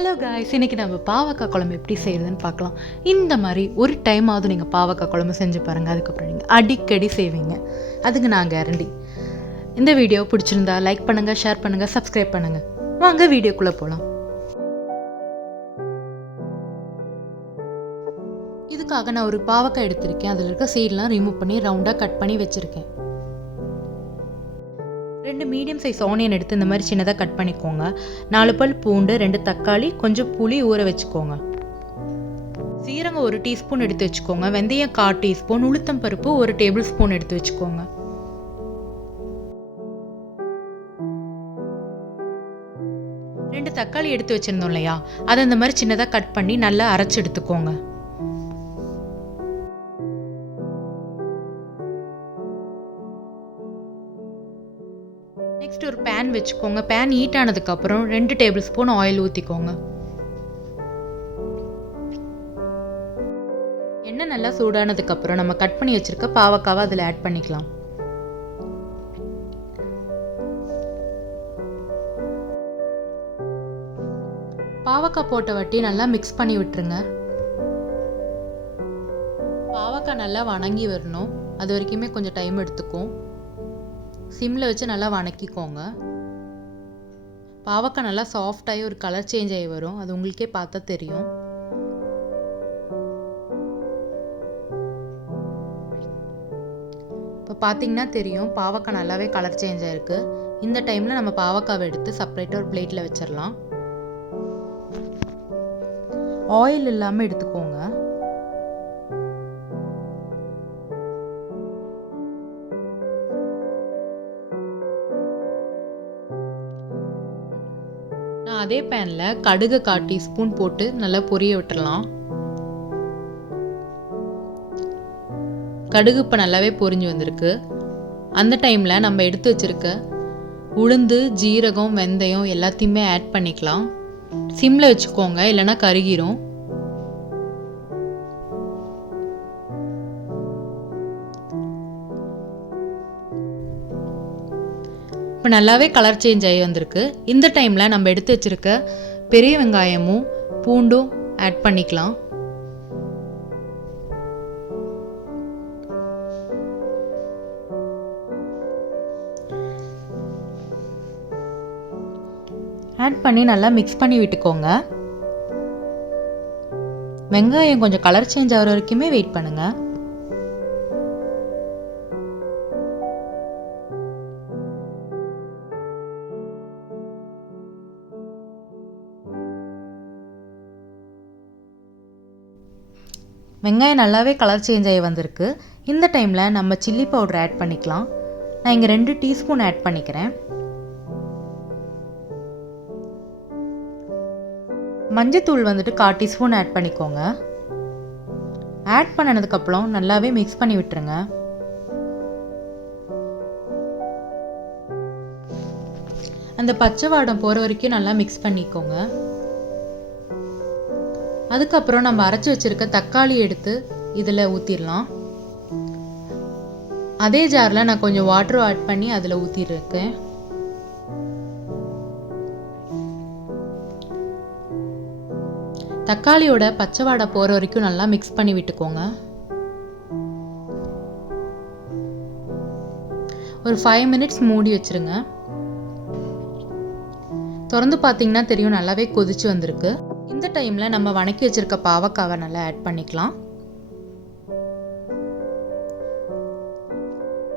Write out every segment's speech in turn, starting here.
Hello guys, இன்றைக்கி நம்ம பாவக்காய் குழம்பு எப்படி செய்கிறதுன்னு பார்க்கலாம். இந்த மாதிரி ஒரு டைமாவது நீங்கள் பாவக்காய் குழம்பு செஞ்சு பாருங்கள். அதுக்கப்புறம் நீங்கள் அடிக்கடி செய்வீங்க, அதுக்கு நான் கேரண்டி. இந்த வீடியோ பிடிச்சிருந்தா லைக் பண்ணுங்கள், ஷேர் பண்ணுங்கள், சப்ஸ்கிரைப் பண்ணுங்கள். வாங்க வீடியோக்குள்ளே போகலாம். இதுக்காக நான் ஒரு பாவக்காய் எடுத்திருக்கேன். அதில் இருக்க சீடெலாம் ரிமூவ் பண்ணி ரவுண்டாக கட் பண்ணி வச்சுருக்கேன். 2 மீடியம் சைஸ் ஆனியன் எடுத்து இந்த மாதிரி சின்னதாக கட் பண்ணிக்கோங்க. 4 பல் பூண்டு, 2 தக்காளி, கொஞ்சம் புளி ஊற வச்சுக்கோங்க. சீரகம் 1 டீஸ்பூன் எடுத்து வச்சுக்கோங்க. வெந்தயம் 1/4 டீஸ்பூன், உளுத்தம் பருப்பு 1 டேபிள் ஸ்பூன் எடுத்து வச்சுக்கோங்க. ரெண்டு தக்காளி எடுத்து வச்சிருந்தோம் இல்லையா, அதை இந்த மாதிரி சின்னதாக கட் பண்ணி நல்லா அரைச்சி எடுத்துக்கோங்க. நெக்ஸ்ட் ஒரு பேன் வச்சுக்கோங்க. பேன் ஹீட் ஆனதுக்கப்புறம் 2 டேபிள் ஸ்பூன் ஆயில் ஊற்றிக்கோங்க. எண்ணெய் நல்லா சூடானதுக்கப்புறம் நம்ம கட் பண்ணி வச்சிருக்க பாவக்காவை அதில் ஆட் பண்ணிக்கலாம். பாவக்காய் போட்ட வாட்டி நல்லா மிக்ஸ் பண்ணி விட்டுருங்க. பாவக்காய் நல்லா வணங்கி வரணும், அது வரைக்குமே கொஞ்சம் டைம் எடுத்துக்கும். சிம்மில் வச்சு நல்லா வணக்கிக்கோங்க. பாவக்காய் நல்லா சாஃப்டாகி ஒரு கலர் சேஞ்ச் ஆகி வரும், அது உங்களுக்கே பார்த்தா தெரியும். இப்போ பார்த்தீங்கன்னா தெரியும், பாவக்காய் நல்லாவே கலர் சேஞ்ச் ஆகிருக்கு. இந்த டைமில் நம்ம பாவக்காவை எடுத்து செப்பரேட்டாக ஒரு பிளேட்டில் வச்சிடலாம். ஆயில் இல்லாமல் எடுத்துக்கோங்க. அதே பேனில் கடுகு 1/4 டீஸ்பூன் போட்டு நல்லா பொரிய விட்டுறலாம். கடுகு இப்போ நல்லாவே பொரிஞ்சு வந்திருக்கு. அந்த டைமில் நம்ம எடுத்து வச்சிருக்க உளுந்து, ஜீரகம், வெந்தயம் எல்லாத்தையுமே ஆட் பண்ணிக்கலாம். சிம்மில் வச்சுக்கோங்க, இல்லைன்னா கருகிரும். இப்போ நல்லாவே கலர் சேஞ்ச் ஆகி வந்திருக்கு. இந்த டைமில் நம்ம எடுத்து வச்சுருக்க பெரிய வெங்காயமும் பூண்டும் ஆட் பண்ணிக்கலாம். ஆட் பண்ணி நல்லா மிக்ஸ் பண்ணி விட்டுக்கோங்க. வெங்காயம் கொஞ்சம் கலர் சேஞ்ச் ஆகிற வரைக்குமே வெயிட் பண்ணுங்கள். வெங்காயம் நல்லாவே கலர் சேஞ்ச் ஆகி வந்திருக்கு. இந்த டைமில் நம்ம சில்லி பவுடர் ஆட் பண்ணிக்கலாம். நான் இங்கே 2 டீஸ்பூன் ஆட் பண்ணிக்கிறேன். மஞ்சத்தூள் வந்துட்டு 1/4 டீஸ்பூன் ஆட் பண்ணிக்கோங்க. ஆட் பண்ணதுக்கப்புறம் நல்லாவே மிக்ஸ் பண்ணி விட்டுருங்க. அந்த பச்சை வாடம் போகிற வரைக்கும் நல்லா மிக்ஸ் பண்ணிக்கோங்க. அதுக்கப்புறம் நம்ம அரைச்சி வச்சிருக்க தக்காளி எடுத்து இதில் ஊற்றிடலாம். அதே ஜாரில் நான் கொஞ்சம் வாட்டர் ஆட் பண்ணி அதில் ஊற்றிருக்கேன். தக்காளியோட பச்சை வாடை போகிற வரைக்கும் நல்லா மிக்ஸ் பண்ணி விட்டுக்கோங்க. ஒரு 5 மினிட்ஸ் மூடி வச்சிருங்க. திறந்து பார்த்தீங்கன்னா தெரியும், நல்லாவே கொதிச்சு வந்திருக்கு. இந்த டைமில் நம்ம வணக்கி வச்சிருக்க பாவக்காவை நல்லா ஆட் பண்ணிக்கலாம்.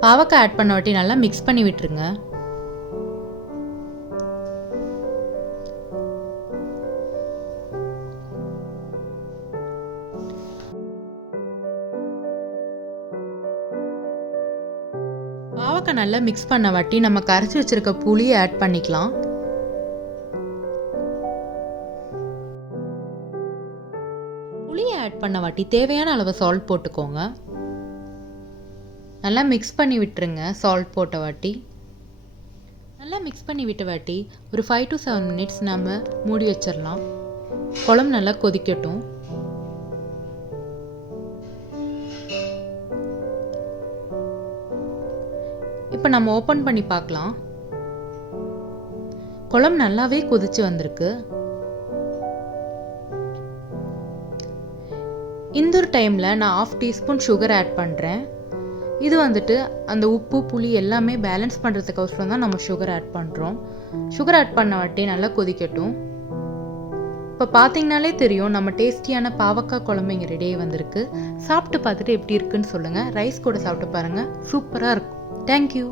பாவக்காய் ஆட் பண்ண வாட்டி நல்லா மிக்ஸ் பண்ணி விட்டுருங்க. பாவக்காய் நல்லா மிக்ஸ் பண்ண வாட்டி நம்ம கரைச்சி வச்சிருக்க புளியை ஆட் பண்ணிக்கலாம். புளியை ஆட் பண்ண வாட்டி தேவையான அளவு சால்ட் போட்டுக்கோங்க. நல்லா மிக்ஸ் பண்ணி விட்டுருங்க. சால்ட் போட்ட வாட்டி நல்லா மிக்ஸ் பண்ணி விட்ட வாட்டி ஒரு 5 to 7 மினிட்ஸ் நம்ம மூடி வச்சிடலாம். குழம்பு நல்லா கொதிக்கட்டும். இப்போ நம்ம ஓப்பன் பண்ணி பார்க்கலாம். குழம்பு நல்லாவே கொதிச்சு வந்திருக்கு. இந்த ஒரு டைமில் நான் 1/2 டீஸ்பூன் சுகர் ஆட் பண்ணுறேன். இது வந்துட்டு அந்த உப்பு புளி எல்லாமே பேலன்ஸ் பண்ணுறதுக்கோசரம் தான் நம்ம சுகர் ஆட் பண்ணுறோம். சுகர் ஆட் பண்ண வாட்டி நல்லா கொதிக்கட்டும். இப்போ பார்த்தீங்கனாலே தெரியும் நம்ம டேஸ்டியான பாவக்காய் குழம்பு இங்கே ரெடியாக வந்திருக்கு. சாப்பிட்டு பார்த்துட்டு எப்படி இருக்குன்னு சொல்லுங்கள். ரைஸ் கூட சாப்பிட்டு பாருங்கள், சூப்பராக இருக்கும். தேங்க்யூ.